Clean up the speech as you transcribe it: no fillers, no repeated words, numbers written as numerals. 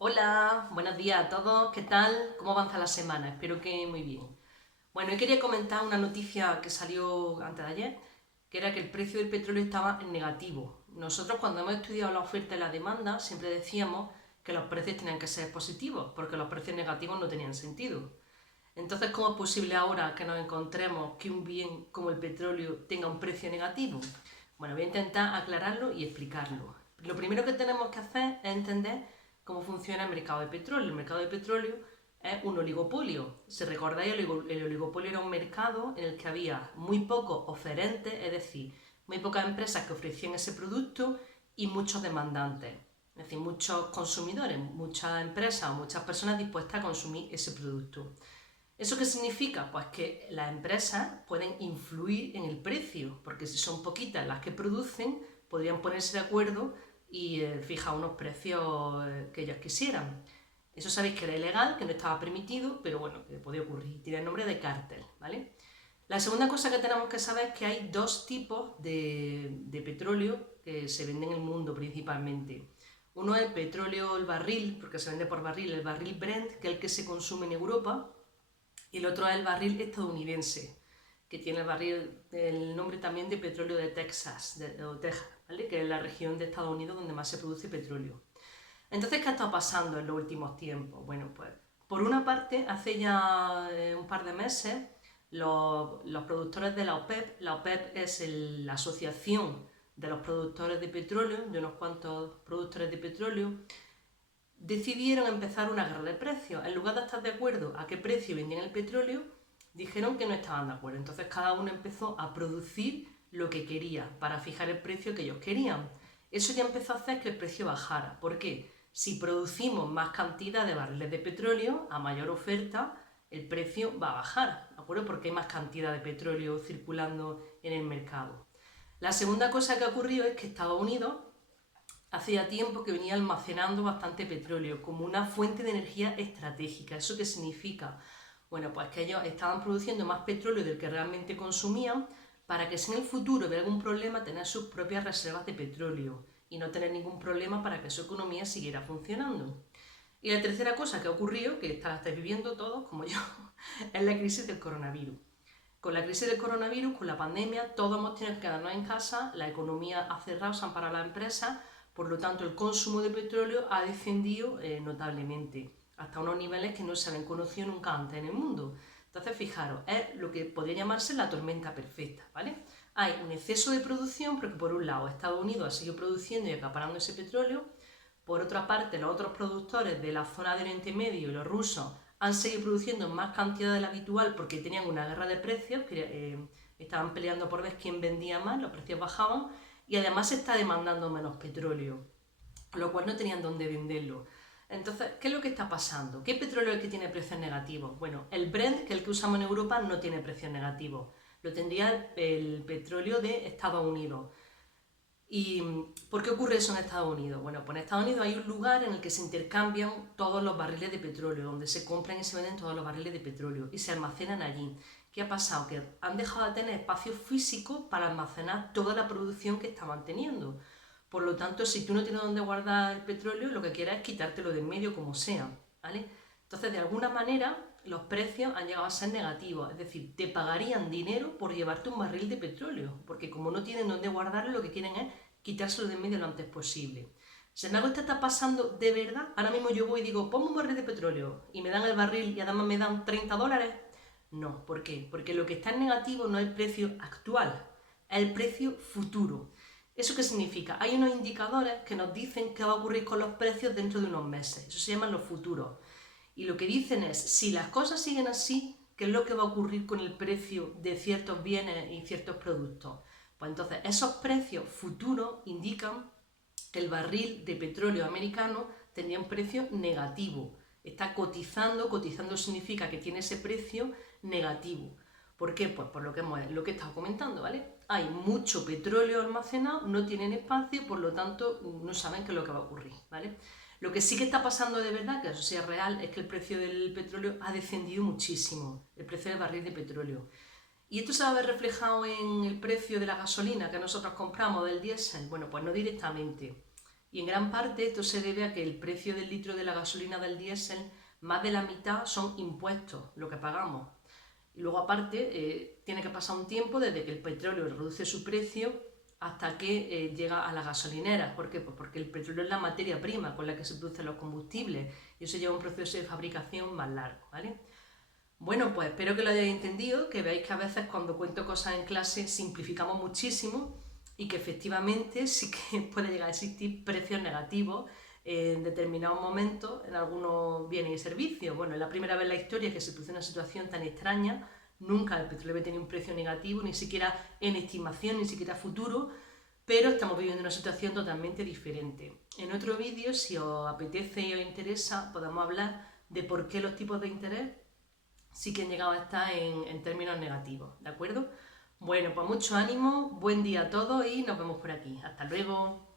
Hola, buenos días a todos, ¿qué tal? ¿Cómo avanza la semana? Espero que muy bien. Bueno, hoy quería comentar una noticia que salió antes de ayer, que era que el precio del petróleo estaba en negativo. Nosotros cuando hemos estudiado la oferta y la demanda siempre decíamos que los precios tenían que ser positivos, porque los precios negativos no tenían sentido. Entonces, ¿cómo es posible ahora que nos encontremos que un bien como el petróleo tenga un precio negativo? Bueno, voy a intentar aclararlo y explicarlo. Lo primero que tenemos que hacer es entender cómo funciona el mercado de petróleo. El mercado de petróleo es un oligopolio. Si recordáis, el oligopolio era un mercado en el que había muy pocos oferentes, es decir, muy pocas empresas que ofrecían ese producto y muchos demandantes. Es decir, muchos consumidores, muchas empresas o muchas personas dispuestas a consumir ese producto. ¿Eso qué significa? Pues que las empresas pueden influir en el precio, porque si son poquitas las que producen, podrían ponerse de acuerdo y fijar unos precios que ellas quisieran. Eso sabéis que era ilegal, que no estaba permitido, pero bueno, que podía ocurrir. Tiene el nombre de cártel, ¿vale? La segunda cosa que tenemos que saber es que hay dos tipos de petróleo que se venden en el mundo principalmente. Uno es el petróleo, el barril, porque se vende por barril, el barril Brent, que es el que se consume en Europa, y el otro es el barril estadounidense, que tiene el nombre también de petróleo de Texas, o Texas, ¿vale? Que es la región de Estados Unidos donde más se produce petróleo. Entonces, ¿qué ha estado pasando en los últimos tiempos? Bueno, pues por una parte, hace ya un par de meses, los productores de la OPEP es la asociación de los productores de petróleo, de unos cuantos productores de petróleo, decidieron empezar una guerra de precios. En lugar de estar de acuerdo a qué precio vendían el petróleo, dijeron que no estaban de acuerdo. Entonces cada uno empezó a producir lo que quería para fijar el precio que ellos querían. Eso ya empezó a hacer que el precio bajara. ¿Por qué? Si producimos más cantidad de barriles de petróleo, a mayor oferta, el precio va a bajar, ¿de acuerdo? Porque hay más cantidad de petróleo circulando en el mercado. La segunda cosa que ha ocurrido es que Estados Unidos hacía tiempo que venía almacenando bastante petróleo como una fuente de energía estratégica. ¿Eso qué significa? Bueno, pues que ellos estaban produciendo más petróleo del que realmente consumían para que si en el futuro hubiera algún problema tener sus propias reservas de petróleo y no tener ningún problema para que su economía siguiera funcionando. Y la tercera cosa que ha ocurrido, que estáis viviendo todos como yo, es la crisis del coronavirus. Con la crisis del coronavirus, con la pandemia, todos hemos tenido que quedarnos en casa, la economía ha cerrado, se han parado las empresas, por lo tanto el consumo de petróleo ha descendido notablemente, hasta unos niveles que no se habían conocido nunca antes en el mundo. Entonces, fijaros, es lo que podría llamarse la tormenta perfecta, ¿vale? Hay un exceso de producción porque por un lado Estados Unidos ha seguido produciendo y acaparando ese petróleo, por otra parte los otros productores de la zona del Oriente Medio y los rusos han seguido produciendo en más cantidad de la habitual porque tenían una guerra de precios, que estaban peleando por ver quién vendía más, los precios bajaban y además se está demandando menos petróleo, lo cual no tenían dónde venderlo. Entonces, ¿qué es lo que está pasando? ¿Qué petróleo es el que tiene precios negativos? Bueno, el Brent, que es el que usamos en Europa, no tiene precios negativos. Lo tendría el petróleo de Estados Unidos. ¿Y por qué ocurre eso en Estados Unidos? Bueno, pues en Estados Unidos hay un lugar en el que se intercambian todos los barriles de petróleo, donde se compran y se venden todos los barriles de petróleo y se almacenan allí. ¿Qué ha pasado? Que han dejado de tener espacio físico para almacenar toda la producción que estaban teniendo. Por lo tanto, si tú no tienes dónde guardar el petróleo, lo que quieras es quitártelo de en medio como sea, ¿vale? Entonces, de alguna manera, los precios han llegado a ser negativos, es decir, te pagarían dinero por llevarte un barril de petróleo, porque como no tienen dónde guardarlo, lo que quieren es quitárselo de en medio lo antes posible. Sin embargo, esto está pasando de verdad. Ahora mismo yo voy y digo, ponme un barril de petróleo y me dan el barril y además me dan $30. No, ¿por qué? Porque lo que está en negativo no es el precio actual, es el precio futuro. ¿Eso qué significa? Hay unos indicadores que nos dicen qué va a ocurrir con los precios dentro de unos meses. Eso se llaman los futuros. Y lo que dicen es, si las cosas siguen así, ¿qué es lo que va a ocurrir con el precio de ciertos bienes y ciertos productos? Pues entonces, esos precios futuros indican que el barril de petróleo americano tendría un precio negativo. Está cotizando, cotizando significa que tiene ese precio negativo. ¿Por qué? Pues por lo que he estado comentando, ¿vale? Hay mucho petróleo almacenado, no tienen espacio, por lo tanto no saben qué es lo que va a ocurrir, ¿vale? Lo que sí que está pasando de verdad, que eso sí es real, es que el precio del petróleo ha descendido muchísimo, el precio del barril de petróleo. ¿Y esto se va a ver reflejado en el precio de la gasolina que nosotros compramos, del diésel? Bueno, pues no directamente. Y en gran parte esto se debe a que el precio del litro de la gasolina del diésel, más de la mitad son impuestos, lo que pagamos. Y luego aparte tiene que pasar un tiempo desde que el petróleo reduce su precio hasta que llega a las gasolineras. ¿Por qué? Pues porque el petróleo es la materia prima con la que se producen los combustibles y eso lleva un proceso de fabricación más largo, ¿vale? Bueno, pues espero que lo hayáis entendido, que veáis que a veces cuando cuento cosas en clase simplificamos muchísimo y que efectivamente sí que puede llegar a existir precios negativos en determinados momentos en algunos bienes y servicios. Bueno, es la primera vez en la historia que se produce una situación tan extraña. Nunca el petróleo había tenido un precio negativo, ni siquiera en estimación, ni siquiera futuro, pero estamos viviendo una situación totalmente diferente. En otro vídeo, si os apetece y os interesa, podemos hablar de por qué los tipos de interés sí que han llegado a estar en términos negativos, ¿de acuerdo? Bueno, pues mucho ánimo, buen día a todos y nos vemos por aquí. Hasta luego.